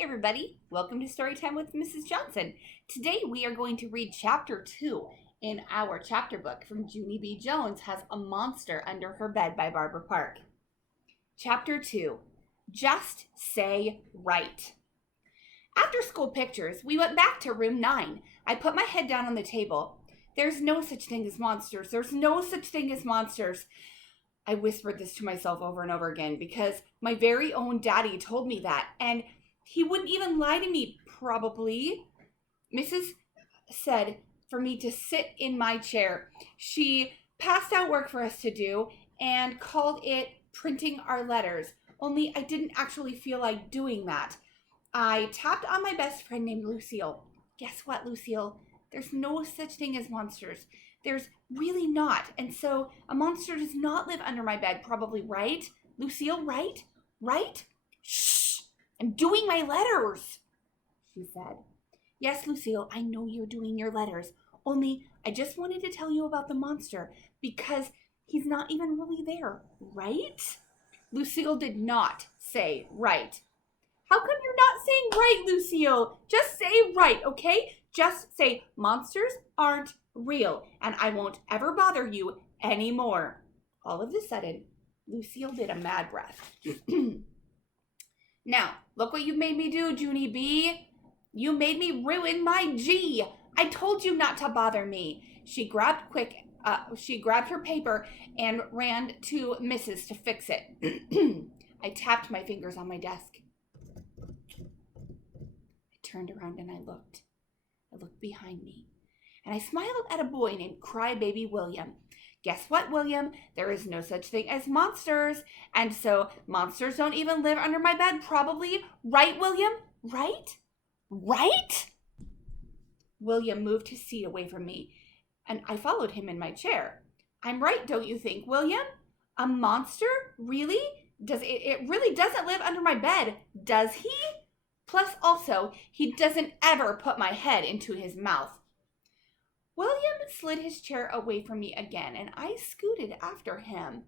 Hey everybody, welcome to Storytime with Mrs. Johnson. Today we are going to read chapter 2 in our chapter book from Junie B. Jones Has a Monster Under Her Bed by Barbara Park. Chapter 2, Just Say Right. After school pictures, we went back to room 9. I put my head down on the table. There's no such thing as monsters. There's no such thing as monsters. I whispered this to myself over and over again because my very own daddy told me that, and he wouldn't even lie to me, probably. Mrs. said for me to sit in my chair. She passed out work for us to do and called it printing our letters, only I didn't actually feel like doing that. I tapped on my best friend named Lucille. Guess what, Lucille? There's no such thing as monsters. There's really not. And so a monster does not live under my bed, probably, right? Lucille, right? Right? Shh! I'm doing my letters, she said. Yes, Lucille, I know you're doing your letters. Only I just wanted to tell you about the monster because he's not even really there, right? Lucille did not say right. How come you're not saying right, Lucille? Just say right, okay? Just say monsters aren't real, and I won't ever bother you anymore. All of a sudden, Lucille did a mad breath. Now, look what you made me do, Junie B. You made me ruin my G. I told you not to bother me. She grabbed her paper and ran to Mrs. to fix it. I tapped my fingers on my desk. I turned around and I looked. I looked behind me. And I smiled at a boy named Crybaby William. Guess what, William? There is no such thing as monsters. And so monsters don't even live under my bed, probably. Right, William? Right? Right? William moved his seat away from me, and I followed him in my chair. I'm right, don't you think, William? A monster? Really? It really doesn't live under my bed, does he? Plus, also, he doesn't ever put my head into his mouth. William slid his chair away from me again, and I scooted after him.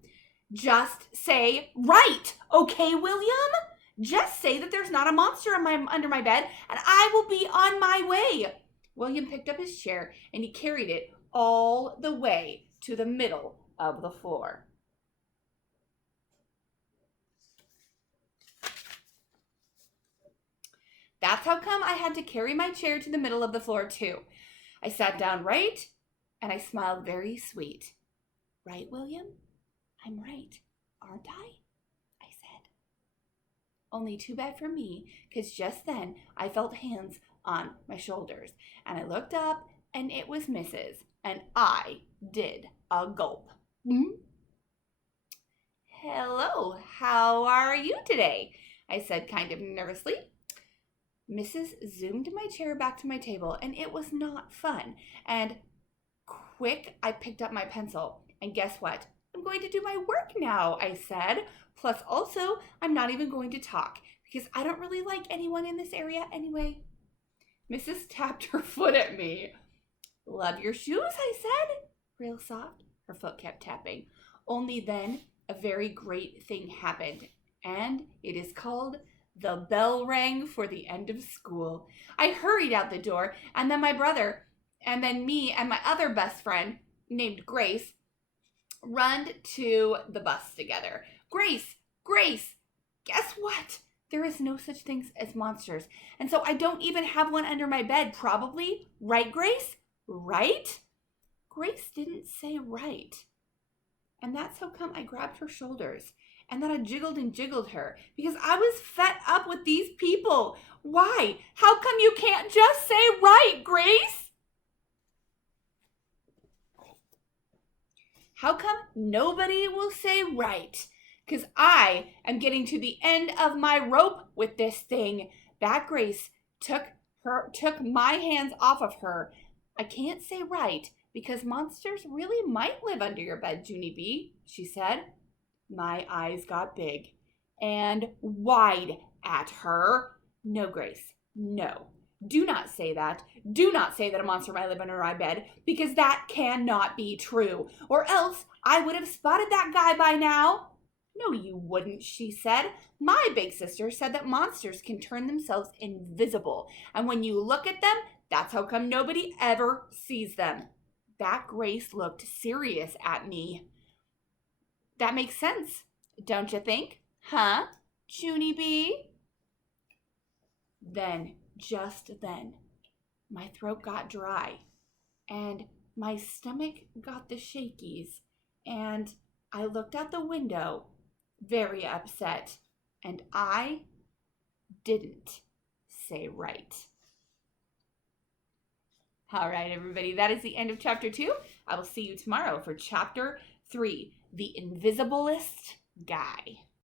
Just say right, okay, William? Just say that there's not a monster under my bed, and I will be on my way. William picked up his chair, and he carried it all the way to the middle of the floor. That's how come I had to carry my chair to the middle of the floor, too. I sat down right, and I smiled very sweet. Right, William? I'm right, aren't I said. Only too bad for me, because just then I felt hands on my shoulders, and I looked up, and it was Mrs., and I did a gulp. Hello, how are you today? I said kind of nervously. Mrs. zoomed my chair back to my table, and it was not fun. And quick, I picked up my pencil. And guess what? I'm going to do my work now, I said. Plus, also, I'm not even going to talk because I don't really like anyone in this area anyway. Mrs. tapped her foot at me. Love your shoes, I said. Real soft. Her foot kept tapping. Only then, a very great thing happened. And it is called the bell rang for the end of school. I hurried out the door, and then my brother, and then me and my other best friend, named Grace, run to the bus together. Grace, guess what? There is no such things as monsters. And so I don't even have one under my bed, probably. Right, Grace? Right? Grace didn't say right. And that's how come I grabbed her shoulders. And then I jiggled and jiggled her because I was fed up with these people. Why? How come you can't just say right, Grace? How come nobody will say right? Because I am getting to the end of my rope with this thing. That Grace took my hands off of her. I can't say right because monsters really might live under your bed, Junie B., she said. My eyes got big and wide at her. No, Grace, no. Do not say that. Do not say that a monster might live under my bed because that cannot be true. Or else I would have spotted that guy by now. No, you wouldn't, she said. My big sister said that monsters can turn themselves invisible, and when you look at them, that's how come nobody ever sees them. That Grace looked serious at me. That makes sense, don't you think? Huh, Junie B? Then, just then, my throat got dry, and my stomach got the shakies, and I looked out the window, very upset, and I didn't say right. All right, everybody, that is the end of chapter 2. I will see you tomorrow for chapter 3, The Invisiblest Guy.